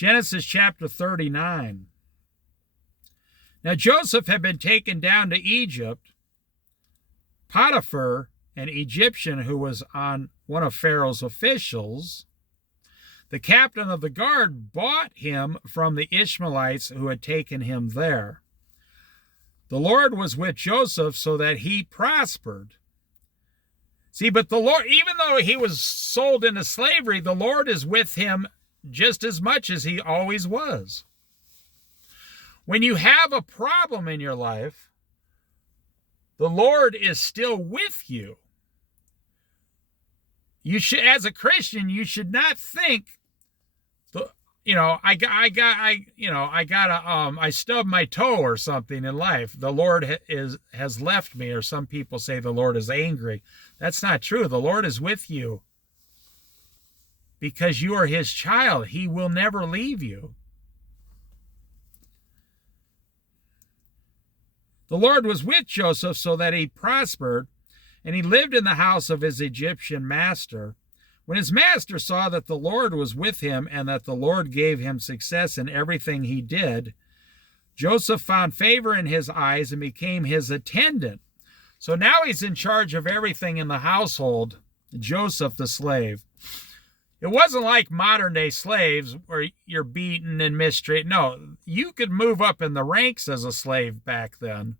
Genesis chapter 39. Now Joseph had been taken down to Egypt. Potiphar, an Egyptian who was on one of Pharaoh's officials, the captain of the guard, bought him from the Ishmaelites who had taken him there. The Lord was with Joseph so that he prospered. See, but the Lord, even though he was sold into slavery, the Lord is with him just as much as he always was. When you have a problem in your life, the Lord is still with you. You should, as a Christian, you should not think, I stubbed my toe or something in life. The Lord has left me, or some people say the Lord is angry. That's not true. The Lord is with you because you are his child. He will never leave you. The Lord was with Joseph so that he prospered, and he lived in the house of his Egyptian master. When his master saw that the Lord was with him and that the Lord gave him success in everything he did, Joseph found favor in his eyes and became his attendant. So now he's in charge of everything in the household, Joseph the slave. It wasn't like modern day slaves where you're beaten and mistreated. No, you could move up in the ranks as a slave back then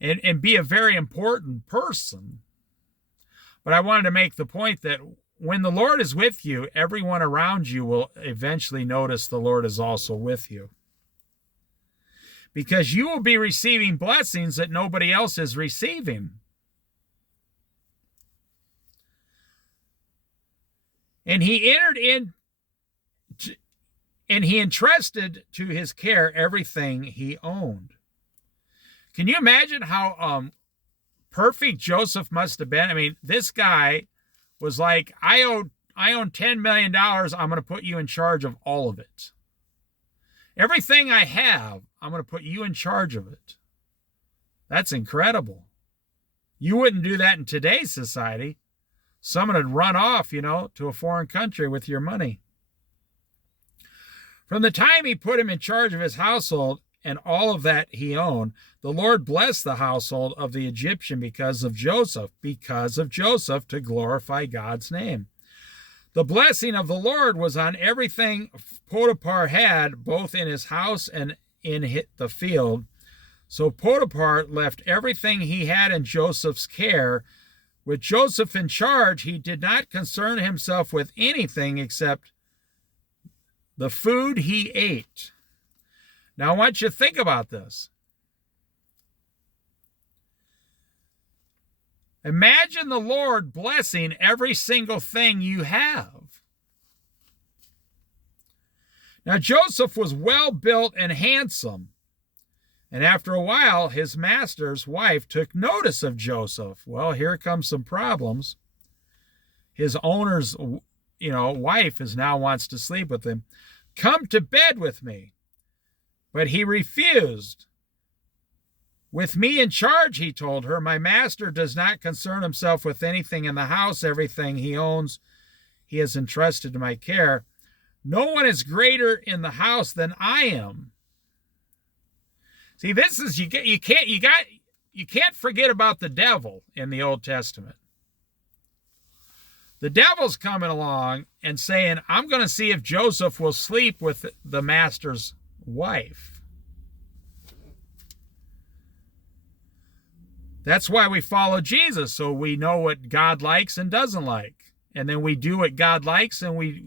and be a very important person. But I wanted to make the point that when the Lord is with you, everyone around you will eventually notice the Lord is also with you. Because you will be receiving blessings that nobody else is receiving. And he entered in, and he entrusted to his care everything he owned. Can you imagine how perfect Joseph must have been? I mean, this guy was like, I own $10 million. I'm going to put you in charge of all of it. Everything I have, I'm going to put you in charge of it. That's incredible. You wouldn't do that in today's society. Someone would run off, to a foreign country with your money. From the time he put him in charge of his household and all of that he owned, the Lord blessed the household of the Egyptian because of Joseph to glorify God's name. The blessing of the Lord was on everything Potiphar had, both in his house and in the field. So Potiphar left everything he had in Joseph's care. With Joseph in charge, he did not concern himself with anything except the food he ate. Now, I want you to think about this. Imagine the Lord blessing every single thing you have. Now, Joseph was well built and handsome. And after a while, his master's wife took notice of Joseph. Well, here comes some problems. His owner's, wife now wants to sleep with him. Come to bed with me. But he refused. With me in charge, he told her, my master does not concern himself with anything in the house. Everything he owns, he has entrusted to my care. No one is greater in the house than I am. See, this is, you can't forget about the devil in the Old Testament. The devil's coming along and saying, I'm going to see if Joseph will sleep with the master's wife. That's why we follow Jesus, so we know what God likes and doesn't like. And then we do what God likes, and we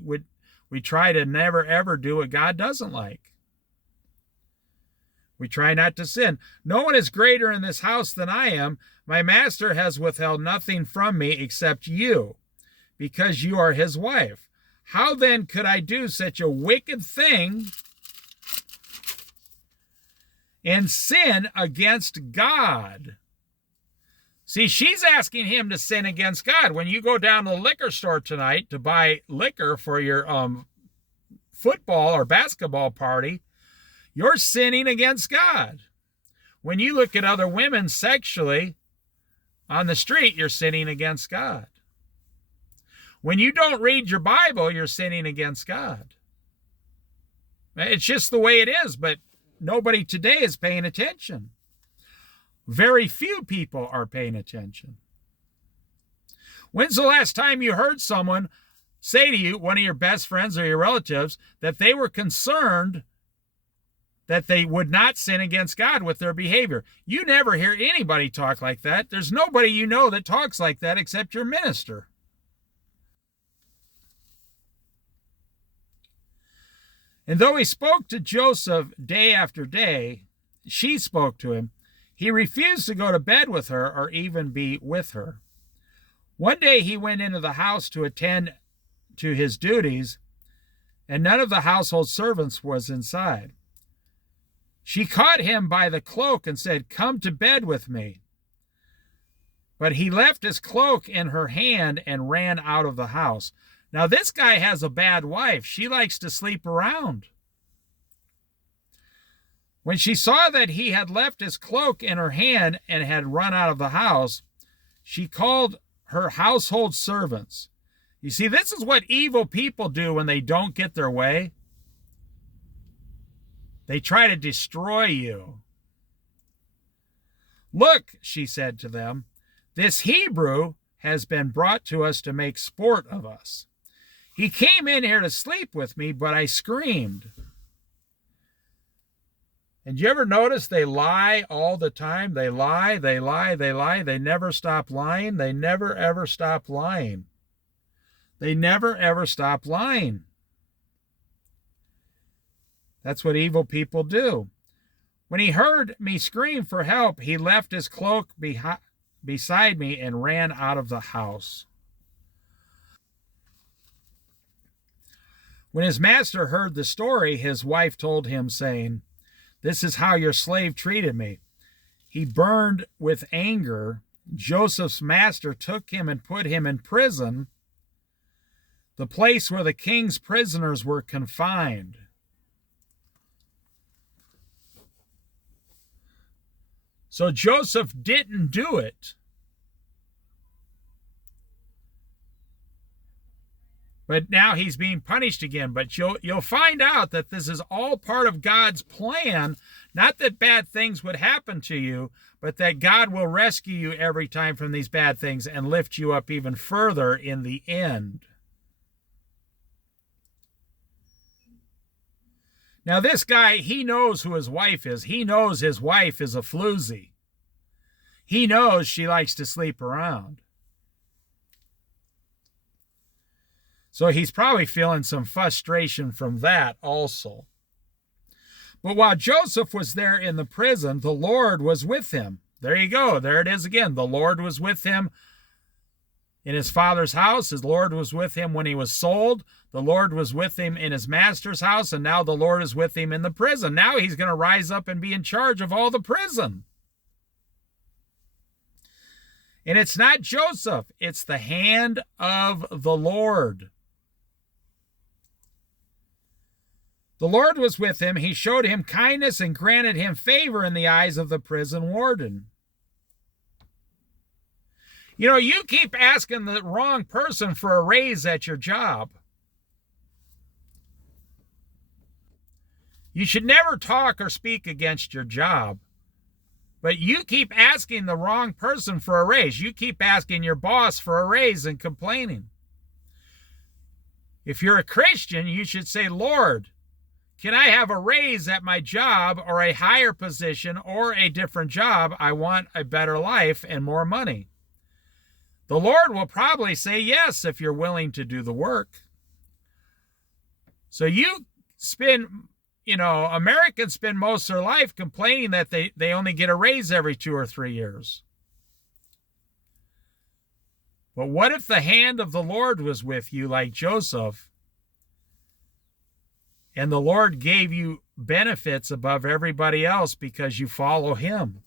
try to never, ever do what God doesn't like. We try not to sin. No one is greater in this house than I am. My master has withheld nothing from me except you, because you are his wife. How then could I do such a wicked thing and sin against God? See, she's asking him to sin against God. When you go down to the liquor store tonight to buy liquor for your football or basketball party, you're sinning against God. When you look at other women sexually on the street, you're sinning against God. When you don't read your Bible, you're sinning against God. It's just the way it is, but nobody today is paying attention. Very few people are paying attention. When's the last time you heard someone say to you, one of your best friends or your relatives, that they were concerned that they would not sin against God with their behavior? You never hear anybody talk like that. There's nobody you know that talks like that except your minister. And though he spoke to Joseph day after day, she spoke to him, he refused to go to bed with her or even be with her. One day he went into the house to attend to his duties, and none of the household servants was inside. She caught him by the cloak and said, "Come to bed with me." But he left his cloak in her hand and ran out of the house. Now this guy has a bad wife. She likes to sleep around. When she saw that he had left his cloak in her hand and had run out of the house, she called her household servants. You see, this is what evil people do when they don't get their way. They try to destroy you. "Look," she said to them, "this Hebrew has been brought to us to make sport of us. He came in here to sleep with me, but I screamed." And you ever notice they lie all the time? They lie, they lie, they lie. They never stop lying. They never, ever stop lying. They never, ever stop lying. That's what evil people do. When he heard me scream for help, he left his cloak beside me and ran out of the house. When his master heard the story, his wife told him, saying, "This is how your slave treated me." He burned with anger. Joseph's master took him and put him in prison, the place where the king's prisoners were confined. So Joseph didn't do it. But now he's being punished again. But you'll find out that this is all part of God's plan. Not that bad things would happen to you, but that God will rescue you every time from these bad things and lift you up even further in the end. Now this guy, he knows who his wife is. He knows his wife is a floozy. He knows she likes to sleep around. So he's probably feeling some frustration from that also. But while Joseph was there in the prison, the Lord was with him. There you go. There it is again. The Lord was with him in his father's house. His Lord was with him when he was sold. The Lord was with him in his master's house. And now the Lord is with him in the prison. Now he's going to rise up and be in charge of all the prison. And it's not Joseph. It's the hand of the Lord. The Lord was with him. He showed him kindness and granted him favor in the eyes of the prison warden. You know, you keep asking the wrong person for a raise at your job. You should never talk or speak against your job. But you keep asking the wrong person for a raise. You keep asking your boss for a raise and complaining. If you're a Christian, you should say, "Lord, can I have a raise at my job or a higher position or a different job? I want a better life and more money." The Lord will probably say yes if you're willing to do the work. So Americans spend most of their life complaining that they only get a raise every 2 or 3 years. But what if the hand of the Lord was with you like Joseph, and the Lord gave you benefits above everybody else because you follow him?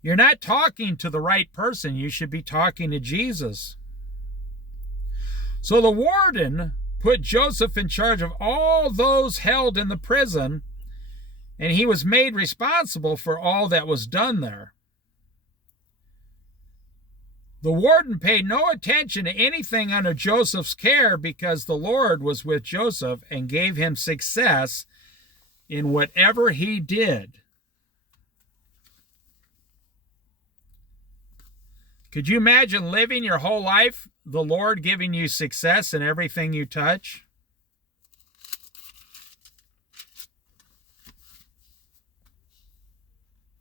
You're not talking to the right person. You should be talking to Jesus. So the warden put Joseph in charge of all those held in the prison, and he was made responsible for all that was done there. The warden paid no attention to anything under Joseph's care because the Lord was with Joseph and gave him success in whatever he did. Could you imagine living your whole life, the Lord giving you success in everything you touch?